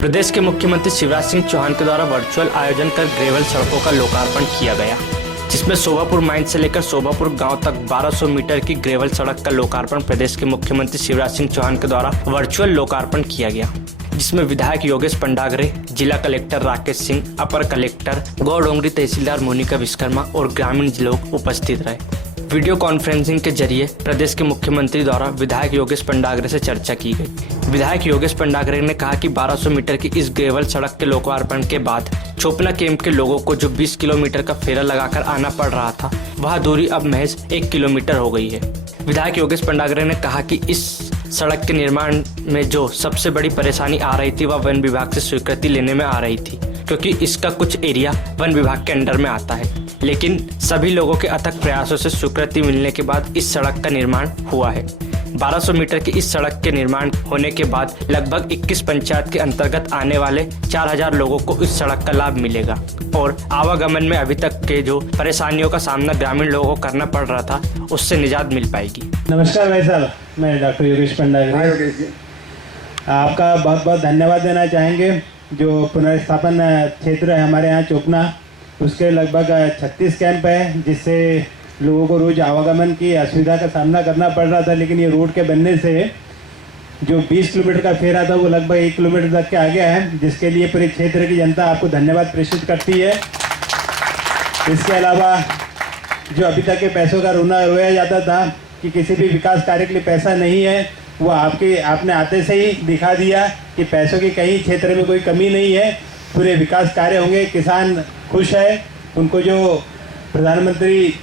प्रदेश के मुख्यमंत्री शिवराज सिंह चौहान के द्वारा वर्चुअल आयोजन कर ग्रेवल सड़कों का लोकार्पण किया गया, जिसमें शोभापुर माइन से लेकर शोभापुर गांव तक 1200 मीटर की ग्रेवल सड़क का लोकार्पण प्रदेश के मुख्यमंत्री शिवराज सिंह चौहान के द्वारा वर्चुअल लोकार्पण किया गया, जिसमें विधायक योगेश पंडागरे, जिला कलेक्टर राकेश सिंह, अपर कलेक्टर गौडोंगरी, तहसीलदार मोनिका विश्वकर्मा और ग्रामीण लोग उपस्थित रहे। वीडियो कॉन्फ्रेंसिंग के जरिए प्रदेश के मुख्यमंत्री द्वारा विधायक योगेश पंडागरे से चर्चा की गई। विधायक योगेश पंडागरे ने कहा कि 1200 मीटर की इस ग्रेवल सड़क के लोकार्पण के बाद चोपना कैंप के लोगों को जो 20 किलोमीटर का फेरा लगाकर आना पड़ रहा था, वह दूरी अब महज 1 किलोमीटर हो गई है। विधायक योगेश पंडागरे ने कहा कि इस सड़क के निर्माण में जो सबसे बड़ी परेशानी आ रही थी, वह वन विभाग से स्वीकृति लेने में आ रही थी, क्योंकि इसका कुछ एरिया वन विभाग के अंडर में आता है। लेकिन सभी लोगों के अथक प्रयासों से स्वीकृति मिलने के बाद इस सड़क का निर्माण हुआ है। 1200 मीटर की इस सड़क के निर्माण होने के बाद लगभग 21 पंचायत के अंतर्गत आने वाले 4000 लोगों को इस सड़क का लाभ मिलेगा और आवागमन में अभी तक के जो परेशानियों का सामना ग्रामीण लोगों को करना पड़ रहा था, उससे निजात मिल पाएगी। नमस्कार भाई साहब, मैं डॉक्टर योगेश पंडागरे। आपका बहुत बहुत धन्यवाद देना चाहेंगे। जो पुनर्स्थापन क्षेत्र है हमारे यहाँ चोपना, उसके लगभग 36 कैंप है, जिससे लोगों को रोज़ आवागमन की असुविधा का सामना करना पड़ रहा था। लेकिन ये रोड के बनने से जो 20 किलोमीटर का फेरा था, वो लगभग 1 किलोमीटर तक के आ गया है, जिसके लिए पूरे क्षेत्र की जनता आपको धन्यवाद प्रेषित करती है। इसके अलावा जो अभी तक के पैसों का रोया जाता था कि किसी भी विकास कार्य के लिए पैसा नहीं है, वो आपने आते से ही दिखा दिया कि पैसों की कहीं क्षेत्र में कोई कमी नहीं है, पूरे विकास कार्य होंगे। किसान खुश है, उनको जो प्रधानमंत्री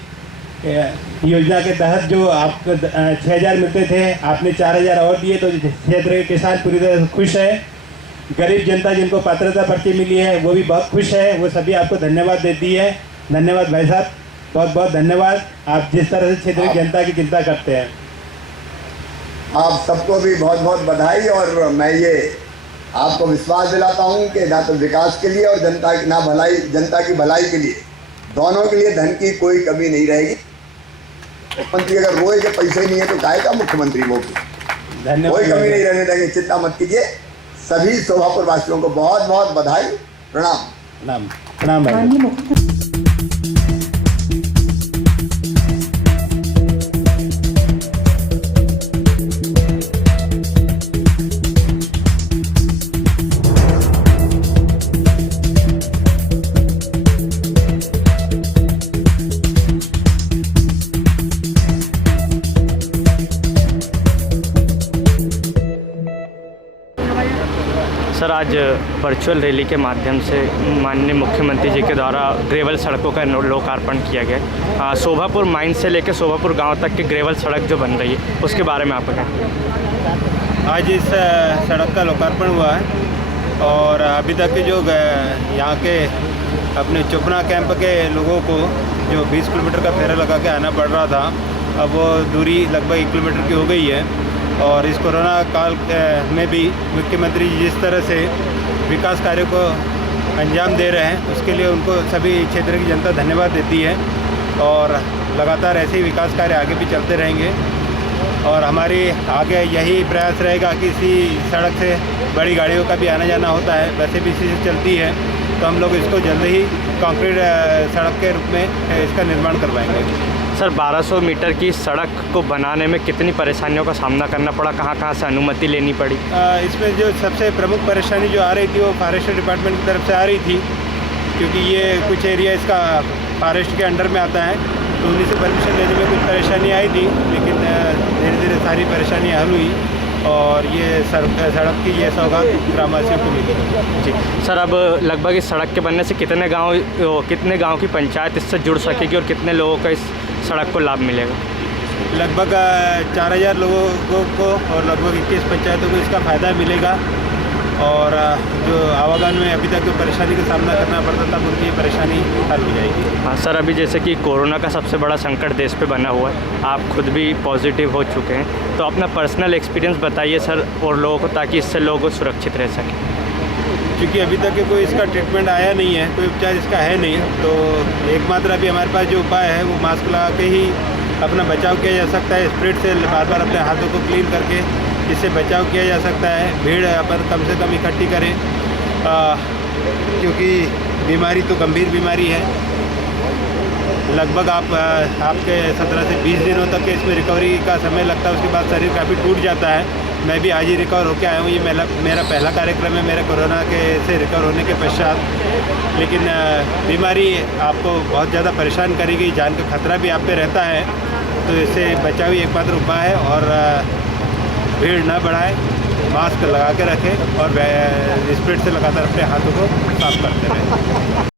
योजना के तहत जो आपको 6000 मिलते थे, आपने 4000 और दिए, तो क्षेत्र के किसान पूरी तरह से खुश है। गरीब जनता जिनको पात्रता पर्ची मिली है, वो भी बहुत खुश है, वो सभी आपको धन्यवाद देती है। धन्यवाद भाई साहब, बहुत बहुत धन्यवाद। आप जिस तरह से क्षेत्र की जनता की चिंता करते हैं, आप सबको भी बहुत बहुत बधाई। और मैं ये आपको विश्वास दिलाता हूँ कि ना तो विकास के लिए और जनता की भलाई के लिए, दोनों के लिए धन की कोई कमी नहीं रहेगी। मुख्यमंत्री अगर रोए के पैसे नहीं है तो काहे का मुख्यमंत्री वो धन्यवाद। कोई कमी नहीं रहने देंगे, चिंता मत कीजिए। सभी शोभापुर वासियों को बहुत बहुत बधाई, प्रणाम। प्रणाम प्रणाम भाई। सर, आज वर्चुअल रैली के माध्यम से माननीय मुख्यमंत्री जी के द्वारा ग्रेवल सड़कों का लोकार्पण किया गया। शोभापुर माइन से लेकर शोभापुर गांव तक की ग्रेवल सड़क जो बन रही है, उसके बारे में आप बताएं। आज इस सड़क का लोकार्पण हुआ है और अभी तक के जो यहाँ के अपने चोपना कैंप के लोगों को जो 20 किलोमीटर का फेरा लगा के आना पड़ रहा था, अब वो दूरी लगभग 1 किलोमीटर की हो गई है। और इस कोरोना काल में भी मुख्यमंत्री जी जिस तरह से विकास कार्यों को अंजाम दे रहे हैं, उसके लिए उनको सभी क्षेत्र की जनता धन्यवाद देती है। और लगातार ऐसे ही विकास कार्य आगे भी चलते रहेंगे और हमारी आगे यही प्रयास रहेगा कि इसी सड़क से बड़ी गाड़ियों का भी आना जाना होता है, वैसे भी इसी से चलती है, तो हम लोग इसको जल्द ही कंक्रीट सड़क के रूप में इसका निर्माण करवाएंगे। सर, 1200 मीटर की सड़क को बनाने में कितनी परेशानियों का सामना करना पड़ा, कहाँ से अनुमति लेनी पड़ी? इसमें जो सबसे प्रमुख परेशानी जो आ रही थी, वो फॉरेस्ट डिपार्टमेंट की तरफ से आ रही थी, क्योंकि ये कुछ एरिया इसका फॉरेस्ट के अंडर में आता है, तो उन्हीं से परमिशन लेने में कुछ परेशानी आई थी। लेकिन धीरे धीरे सारी परेशानियाँ हल हुई और ये सड़क की ये सौगात ग्रामवासियों को मिली। जी सर, अब लगभग इस सड़क के बनने से कितने गांव की पंचायत इससे जुड़ सकेगी और कितने लोगों का इस सड़क को लाभ मिलेगा? लगभग 4000 लोगों को और लगभग 21 पंचायतों को इसका फ़ायदा मिलेगा। और जो आवागमन में अभी तक जो परेशानी का सामना करना पड़ता था, उनकी परेशानी हल हो जाएगी। हाँ सर, अभी जैसे कि कोरोना का सबसे बड़ा संकट देश पे बना हुआ है, आप खुद भी पॉजिटिव हो चुके हैं, तो अपना पर्सनल एक्सपीरियंस बताइए सर और लोगों को, ताकि इससे लोग सुरक्षित रह सकें। क्योंकि अभी तक कोई इसका ट्रीटमेंट आया नहीं है, कोई उपचार इसका है नहीं, तो एकमात्र अभी हमारे पास जो उपाय है वो मास्क लगा के ही अपना बचाव किया जा सकता है। स्प्रिट से बार बार अपने हाथों को क्लीन करके इससे बचाव किया जा सकता है। भीड़ अपन कम से कम इकट्ठी करें क्योंकि बीमारी तो गंभीर बीमारी है। लगभग आपके 17 से 20 दिनों तक के इसमें रिकवरी का समय लगता है। उसके बाद शरीर काफ़ी टूट जाता है। मैं भी आज ही रिकवर होकर आया हूँ। ये मेरा पहला कार्यक्रम है मेरे कोरोना से रिकवर होने के पश्चात। लेकिन बीमारी आपको बहुत ज़्यादा परेशान करेगी, जान का खतरा भी आप पे रहता है। तो इससे बचाव ही एकमात्र उपाय है। और भीड़ न बढ़ाएं, मास्क लगा के रखें और स्प्रिट से लगातार अपने हाथों को साफ करते रहें।